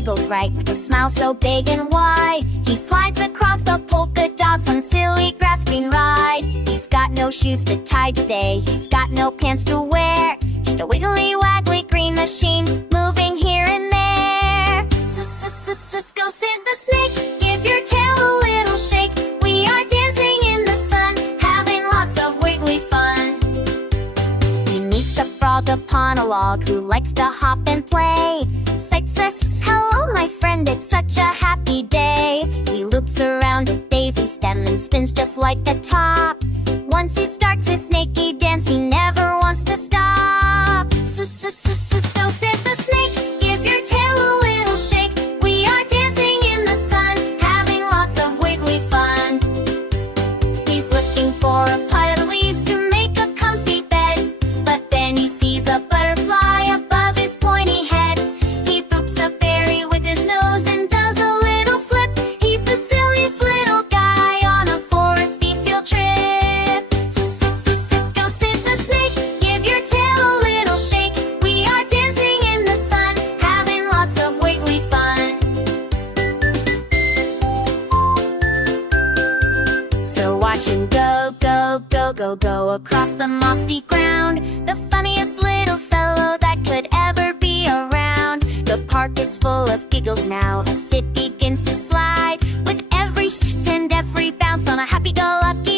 wiggles right with a smile so big and wide. He slides across the polka dots on silly grass green ride. He's got no shoes to tie today, he's got no pants to wear. Just a wiggly waggly green machine moving here and there. Go sit the snake, give your tail a little shake. We are dancing in the sun, having lots of wiggly fun. He meets a frog upon a log who likes to hop and play. Sight says, hello my friend, it's such a happy day. He loops around a daisy stem and spins just like a top. Once he starts his snaky dance, he never wants to stop. Go sit the snake, give your tail a little shake. We are dancing in the sun, having lots of wiggly fun. He's looking for a pile of leaves to make a comfy bed, but then he sees a butterfly above his pointy head. He poops a berry with his nose and does a little flip. He's the silliest little guy on a foresty field trip. Go sit the snake, give your tail a little shake. We are dancing in the sun, having lots of wiggly fun. So watch him go, go, go, go, go across the mossy ground. The funniest little fellow that could ever be around. The park is full of giggles now as it begins to slide, with every hiss and every bounce on a happy-go-lucky